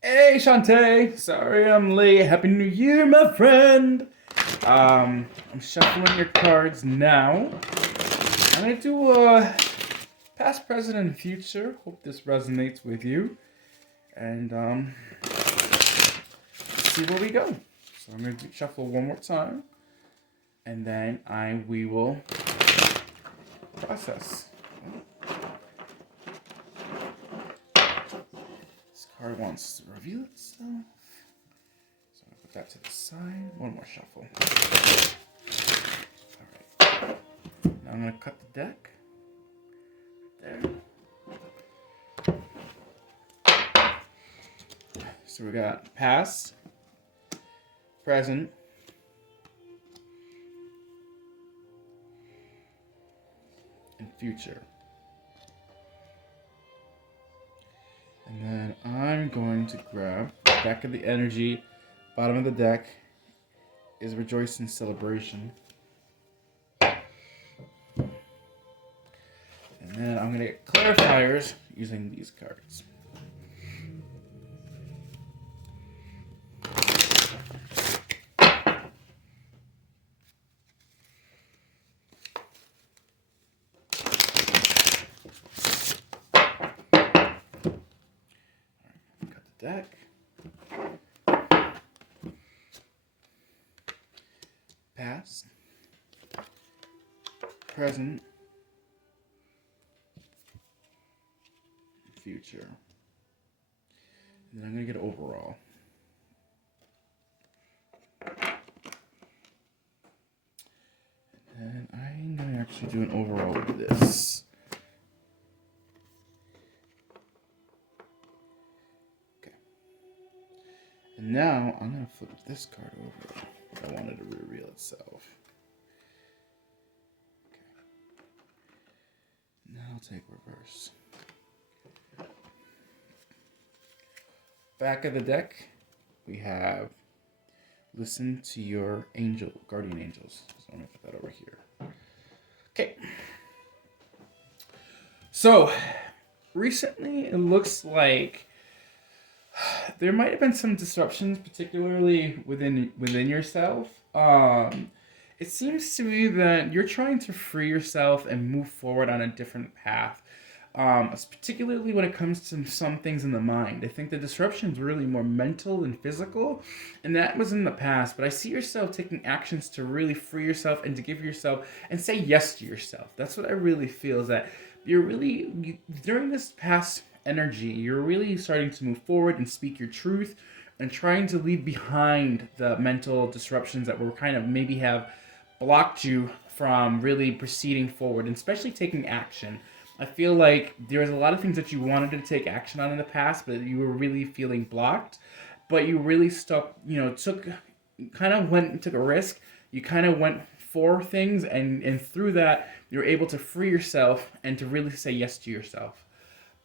Hey, Shaunte! Sorry I'm late. Happy New Year, my friend! I'm shuffling your cards now. I'm gonna do past, present, and future. Hope this resonates with you. And see where we go. So I'm gonna shuffle one more time, and then we will process. This card wants to reveal itself. So I'm gonna put that to the side. One more shuffle. Alright. Now I'm gonna cut the deck. There. So we got past, present, and future. And then I'm going to grab the back of the energy. Bottom of the deck is rejoice and celebration. And then I'm going to get clarifiers using these cards. Cut the deck. Past, present, future. And then I'm going to get overall. And I'm going to actually do an overall with this. Okay. And now I'm going to flip this card over. I wanted to reveal itself. Okay. Now I'll take reverse. Back of the deck, we have listen to your guardian angels. So I'm going to put that over here. Okay. So, recently it looks like there might have been some disruptions, particularly within yourself. It seems to me that you're trying to free yourself and move forward on a different path. Particularly when it comes to some things in the mind. I think the disruption is really more mental than physical, and that was in the past. But I see yourself taking actions to really free yourself and to give yourself and say yes to yourself. That's what I really feel, is that during this past energy, you're really starting to move forward and speak your truth and trying to leave behind the mental disruptions that were kind of maybe have blocked you from really proceeding forward, and especially taking action. I feel like there was a lot of things that you wanted to take action on in the past, but you were really feeling blocked. But you really took a risk. You kind of went for things, and through that, you're able to free yourself and to really say yes to yourself.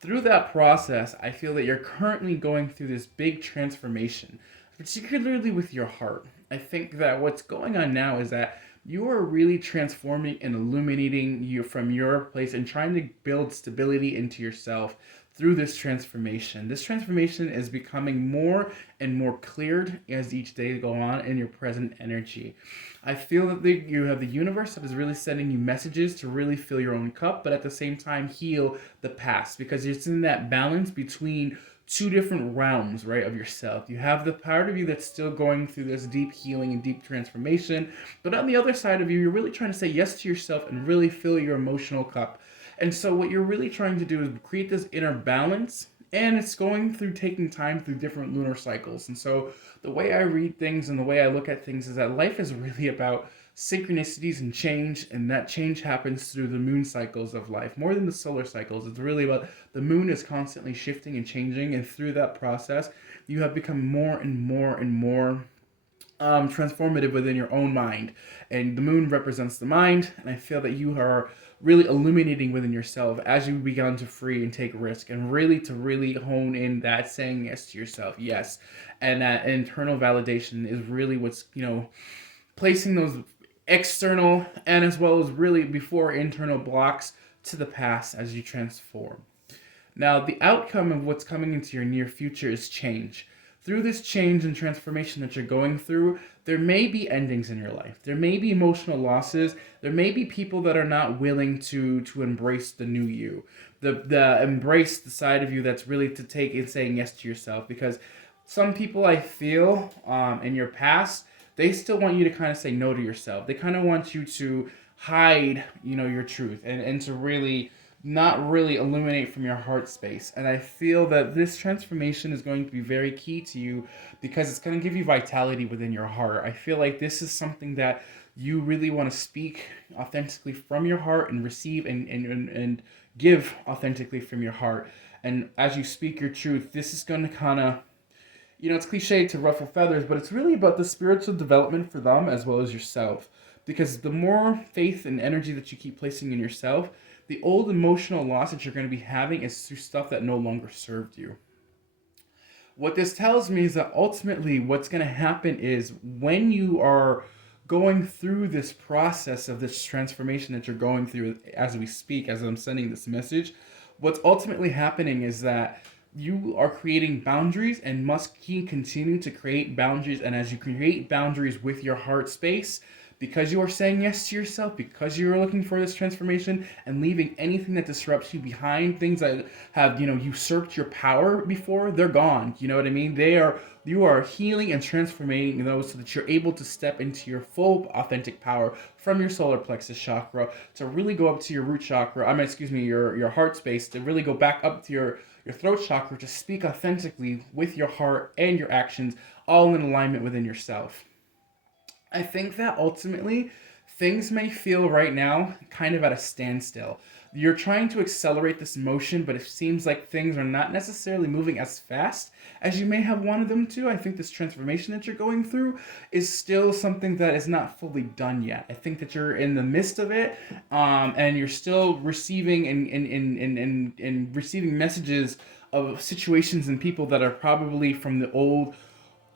Through that process, I feel that you're currently going through this big transformation, particularly with your heart. I think that what's going on now is that you are really transforming and illuminating you from your place and trying to build stability into yourself through this transformation. This transformation is becoming more and more cleared as each day go on in your present energy. I feel that you have the universe that is really sending you messages to really fill your own cup, but at the same time heal the past, because it's in that balance between two different realms, right, of yourself. You have the part of you that's still going through this deep healing and deep transformation, but on the other side of you, you're really trying to say yes to yourself and really fill your emotional cup. And so what you're really trying to do is create this inner balance, and it's going through taking time through different lunar cycles. And so the way I read things and the way I look at things is that life is really about synchronicities and change, and that change happens through the moon cycles of life more than the solar cycles. It's really about the moon is constantly shifting and changing, and through that process you have become more and more and more transformative within your own mind. And the moon represents the mind, and I feel that you are really illuminating within yourself as you begin to free and take risk, and really hone in that saying yes to yourself, yes. And that internal validation is really what's placing those external and as well as really before internal blocks to the past as you transform. Now, the outcome of what's coming into your near future is change. Through this change and transformation that you're going through, there may be endings in your life. There may be emotional losses. There may be people that are not willing to embrace the new you, the embrace the side of you that's really to take and saying yes to yourself. Because some people I feel in your past, they still want you to kind of say no to yourself. They kind of want you to hide, your truth and to really not really illuminate from your heart space. And I feel that this transformation is going to be very key to you because it's going to give you vitality within your heart. I feel like this is something that you really want to speak authentically from your heart and receive and give authentically from your heart. And as you speak your truth, this is going to kind of, it's cliche to ruffle feathers, but it's really about the spiritual development for them as well as yourself. Because the more faith and energy that you keep placing in yourself, the old emotional loss that you're going to be having is through stuff that no longer served you. What this tells me is that ultimately what's going to happen is when you are going through this process of this transformation that you're going through as we speak, as I'm sending this message, what's ultimately happening is that you are creating boundaries and must continue to create boundaries. And as you create boundaries with your heart space, because you are saying yes to yourself, because you're looking for this transformation and leaving anything that disrupts you behind, things that have, usurped your power before, they're gone. You know what I mean? You are healing and transforming those so that you're able to step into your full authentic power from your solar plexus chakra to really go up to your root chakra. Your heart space, to really go back up to your throat chakra to speak authentically with your heart and your actions all in alignment within yourself. I think that ultimately things may feel right now kind of at a standstill. You're trying to accelerate this motion, but it seems like things are not necessarily moving as fast as you may have wanted them to. I think this transformation that you're going through is still something that is not fully done yet. I think that you're in the midst of it, and you're still receiving and receiving messages of situations and people that are probably from the old,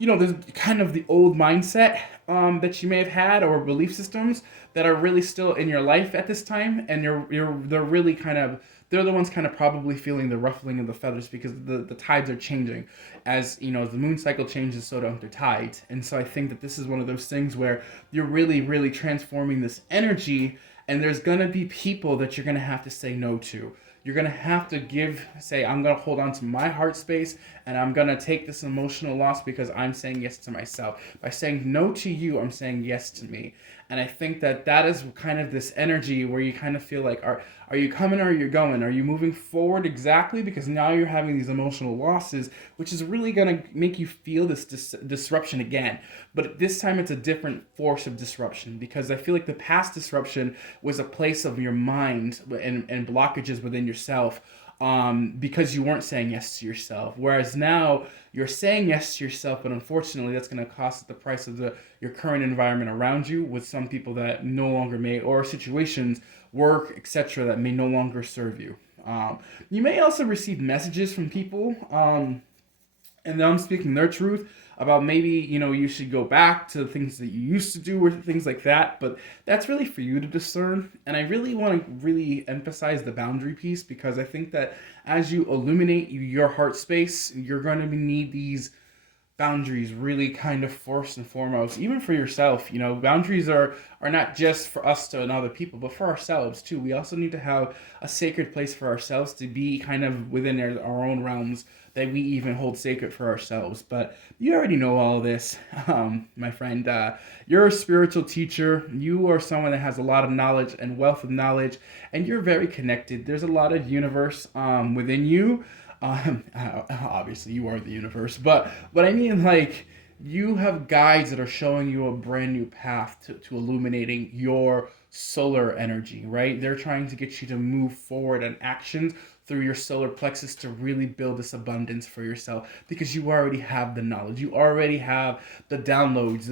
there's kind of the old mindset that you may have had or belief systems that are really still in your life at this time, and they're really kind of they're the ones kind of probably feeling the ruffling of the feathers because the tides are changing. As as the moon cycle changes, so don't the tides. And so I think that this is one of those things where you're really, really transforming this energy, and there's gonna be people that you're gonna have to say no to. You're gonna have to say, I'm gonna hold on to my heart space and I'm gonna take this emotional loss because I'm saying yes to myself. By saying no to you, I'm saying yes to me. And I think that is kind of this energy where you kind of feel like, are you coming or are you going? Are you moving forward exactly? Because now you're having these emotional losses, which is really going to make you feel this disruption again. But this time it's a different force of disruption, because I feel like the past disruption was a place of your mind and blockages within yourself, because you weren't saying yes to yourself. Whereas now you're saying yes to yourself, but unfortunately that's going to cost at the price of your current environment around you, with some people that no longer may, or situations, work, etc., that may no longer serve you. You may also receive messages from people, and them speaking their truth about maybe you should go back to things that you used to do or things like that, but that's really for you to discern. And I really want to really emphasize the boundary piece, because I think that as you illuminate your heart space, you're going to need these boundaries really kind of first and foremost, even for yourself. Boundaries are not just for us to and other people, but for ourselves too. We also need to have a sacred place for ourselves to be kind of within our own realms that we even hold sacred for ourselves. But you already know all this, my friend. You're a spiritual teacher. You are someone that has a lot of knowledge and wealth of knowledge, and you're very connected. There's a lot of universe within you. Obviously you are the universe, but I mean, like, you have guides that are showing you a brand new path to illuminating your solar energy, right? They're trying to get you to move forward in actions through your solar plexus to really build this abundance for yourself, because you already have the knowledge, you already have the downloads,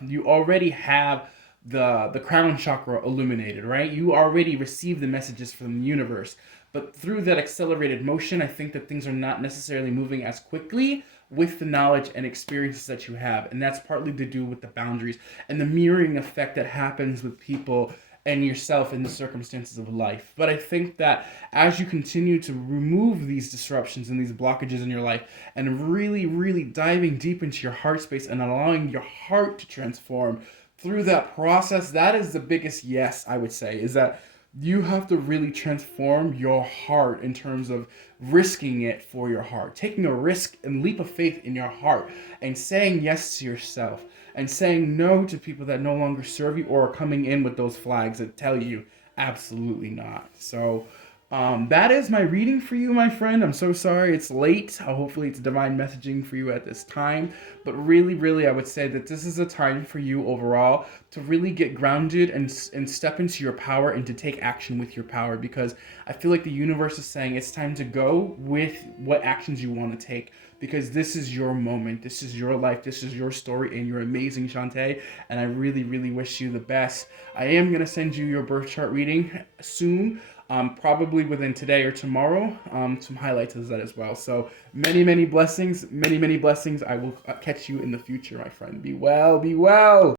you already have the crown chakra illuminated, right? You already received the messages from the universe. But through that accelerated motion, I think that things are not necessarily moving as quickly with the knowledge and experiences that you have. And that's partly to do with the boundaries and the mirroring effect that happens with people and yourself in the circumstances of life. But I think that as you continue to remove these disruptions and these blockages in your life and really, really diving deep into your heart space and allowing your heart to transform through that process, that is the biggest yes, I would say, is that you have to really transform your heart in terms of risking it for your heart, taking a risk and leap of faith in your heart, and saying yes to yourself, and saying no to people that no longer serve you or are coming in with those flags that tell you absolutely not. So that is my reading for you, my friend. I'm so sorry it's late. Hopefully, it's divine messaging for you at this time. But really, really, I would say that this is a time for you overall to really get grounded and step into your power and to take action with your power, because I feel like the universe is saying it's time to go with what actions you want to take, because this is your moment, this is your life, this is your story, and you're amazing, Shaunte. And I really, really wish you the best. I am gonna send you your birth chart reading soon, probably within today or tomorrow. Some highlights of that as well. So many, many blessings, many, many blessings. I will catch you in the future, my friend. Be well, be well.